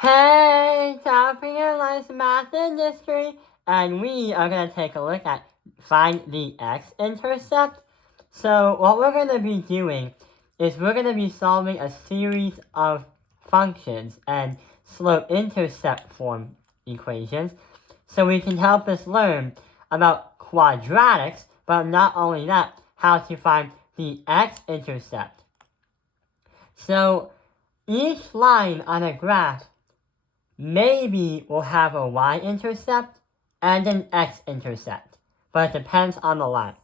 Hey, Topping and Life's Math Industry, and we are going to take a look at find the x-intercept. So what we're going to be doing is we're going to be solving a series of functions and slope-intercept form equations so we can help us learn about quadratics, but not only that, how to find the x-intercept. So each line on a graph maybe we'll have a y-intercept and an x-intercept, but it depends on the line.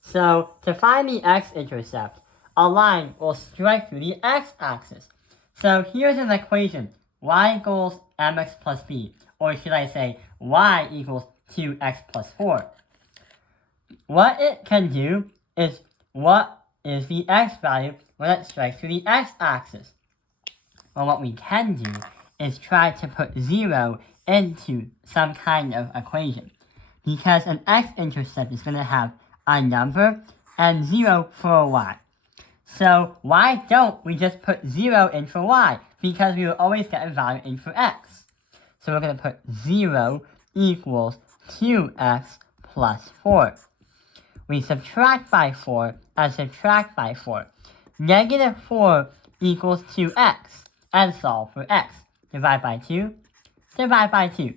So to find the x-intercept, a line will strike through the x-axis. So here's an equation, y equals mx plus b, or should I say y equals 2x plus 4. What it can do is, what is the x value when it strikes through the x-axis? Well, what we can do is try to put 0 into some kind of equation, because an x-intercept is going to have a number and 0 for a y. So why don't we just put 0 in for y? Because we will always get a value in for x. So we're going to put 0 equals 2x plus 4. We subtract by 4 and subtract by 4. Negative 4 equals 2x, and solve for x. Divide by 2, divide by 2.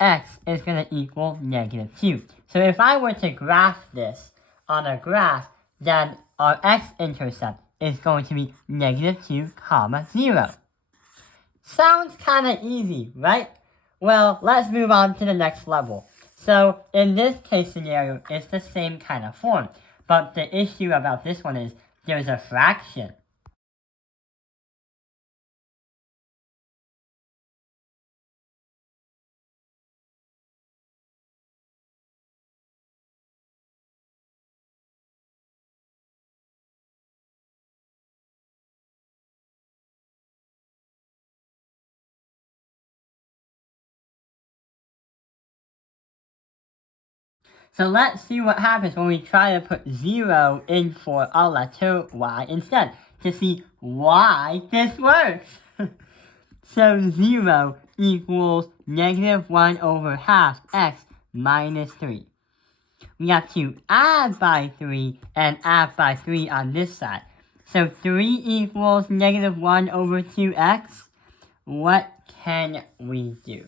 X is going to equal negative 2. So if I were to graph this on a graph, then our x-intercept is going to be negative 2, 0. Sounds kind of easy, right? Well, let's move on to the next level. So in this case scenario, it's the same kind of form, but the issue about this one is there's a fraction. So let's see what happens when we try to put 0 in for a letter y instead, to see why this works. So 0 equals negative 1 over half x minus 3. We have to add by 3 and add by 3 on this side. So 3 equals negative 1 over 2x. What can we do?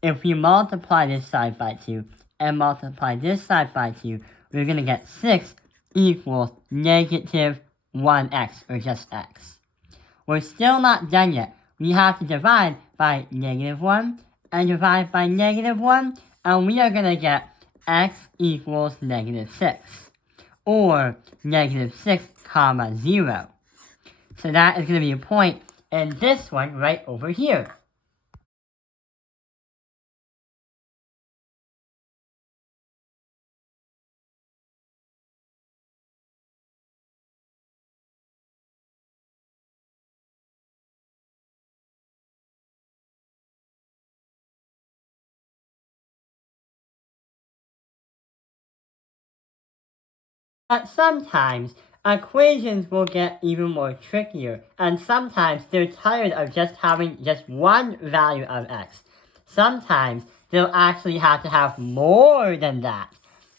If we multiply this side by 2 and multiply this side by 2, we're going to get 6 equals negative 1x, or just x. We're still not done yet. We have to divide by negative 1 and divide by negative 1, and we are going to get x equals negative 6, or negative 6, 0. So that is going to be a point in this one right over here. But sometimes, equations will get even more trickier, and sometimes they're tired of just having just one value of x. Sometimes they'll actually have to have more than that.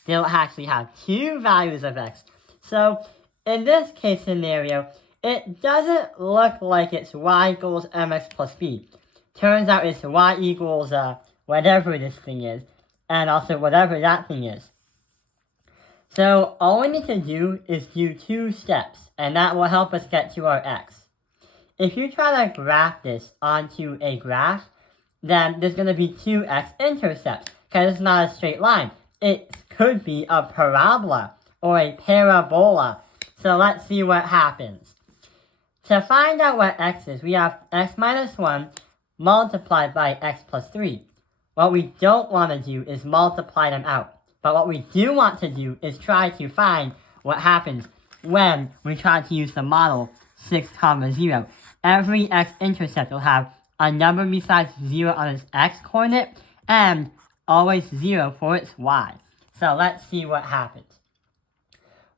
They'll actually have 2 values of x. So, in this case scenario, it doesn't look like it's y equals mx plus b. Turns out it's y equals whatever this thing is, and also whatever that thing is. So all we need to do is do 2 steps, and that will help us get to our x. If you try to graph this onto a graph, then there's going to be 2 x-intercepts, because it's not a straight line. It could be a parabola, or a parabola. So let's see what happens. To find out what x is, we have x minus 1 multiplied by x plus 3. What we don't want to do is multiply them out. But what we do want to do is try to find what happens when we try to use the model 6, 0. Every x-intercept will have a number besides 0 on its x-coordinate, and always 0 for its y. So let's see what happens.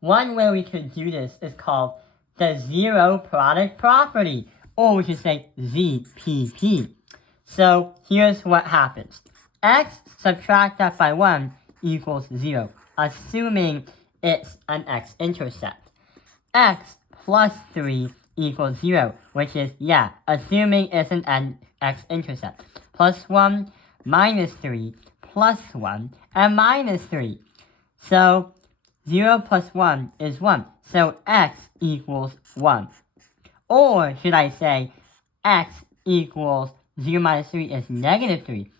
One way we could do this is called the zero product property, or we should say ZPP. So here's what happens. X subtract that by 1 equals 0, assuming it's an x-intercept. X plus 3 equals 0, which is, assuming it's an x-intercept. Plus 1, minus 3, plus 1, and minus 3. So 0 plus 1 is 1. So x equals 1. Or should I say x equals 0 minus 3 is negative 3.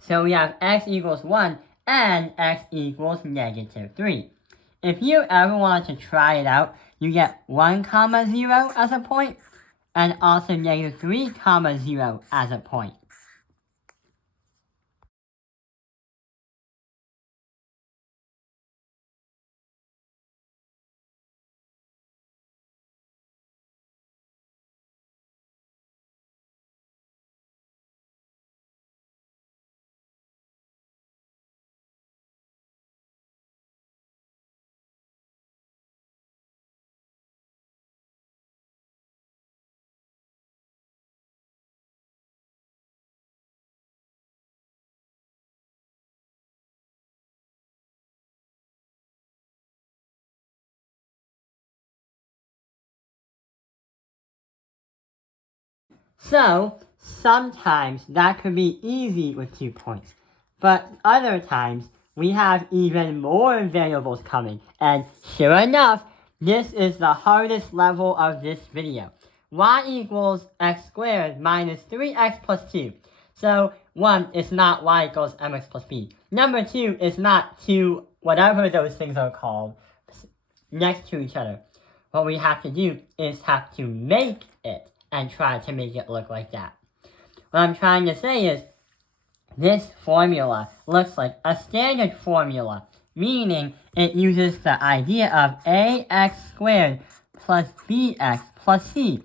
So we have x equals 1 and x equals negative 3. If you ever want to try it out, you get 1 comma 0 as a point, and also negative 3 comma 0 as a point. So, sometimes that could be easy with 2 points, but other times we have even more variables coming, and sure enough, this is the hardest level of this video. Y equals x squared minus 3x plus 2. So, 1 is not y equals mx plus b. Number 2 is not 2, whatever those things are called, next to each other. What we have to do is have to make it and try to make it look like that. What I'm trying to say is, this formula looks like a standard formula, meaning it uses the idea of ax squared plus bx plus c,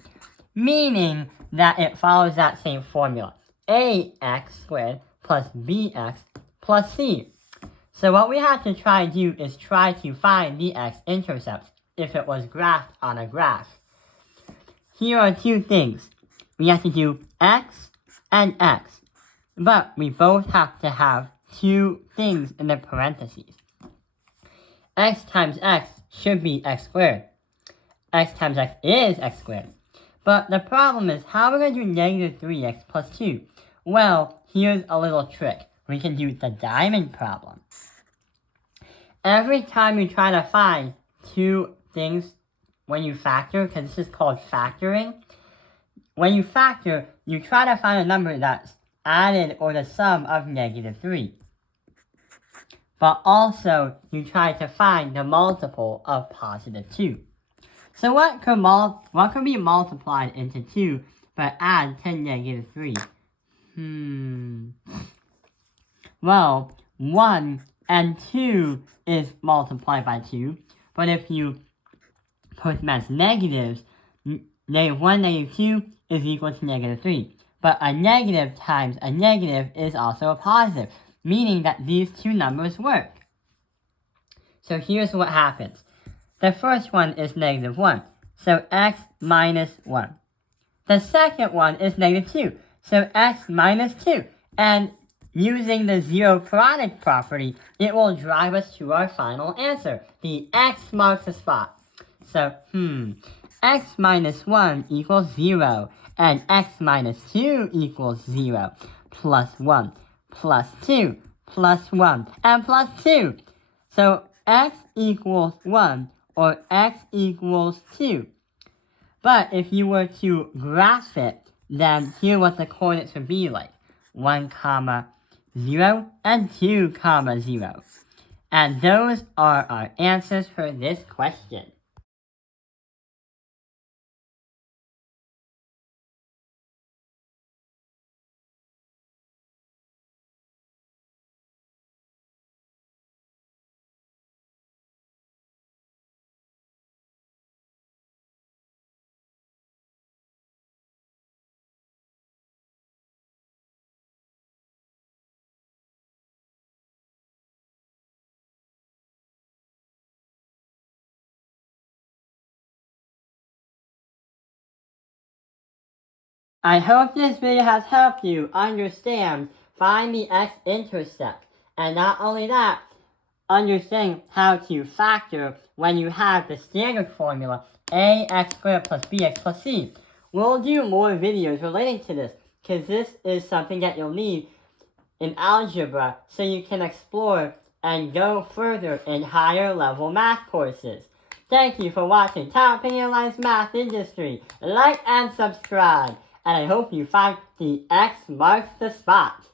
meaning that it follows that same formula, ax squared plus bx plus c. So what we have to try to do is try to find the x-intercepts if it was graphed on a graph. Here are 2 things. We have to do x and x, but we both have to have 2 things in the parentheses. X times x should be x squared. X times x is x squared. But the problem is, how are we going to do negative 3x plus 2? Well, here's a little trick. We can do the diamond problem. Every time you try to find 2 things when you factor, because this is called factoring, when you factor, you try to find a number that's added or the sum of negative 3. But also, you try to find the multiple of positive 2. So what could be multiplied into 2 but add to negative 3? Well, 1 and 2 is multiplied by 2, but if you put them as negatives, negative 1, negative 2 is equal to negative 3. But a negative times a negative is also a positive, meaning that these 2 numbers work. So here's what happens. The first one is negative 1, so x minus 1. The second one is negative 2, so x minus 2. And using the zero product property, it will drive us to our final answer. The x marks the spot. So, x minus 1 equals 0, and x minus 2 equals 0, plus 1, plus 2, plus 1, and plus 2. So, x equals 1, or x equals 2. But if you were to graph it, then here what the coordinates would be like. 1 comma 0 and 2 comma 0. And those are our answers for this question. I hope this video has helped you understand find the x-intercept, and not only that, understand how to factor when you have the standard formula ax squared plus bx plus c. We'll do more videos relating to this, because this is something that you'll need in algebra so you can explore and go further in higher level math courses. Thank you for watching Top Opinionized Math Industry. Like and subscribe, and I hope you find the X marks the spot.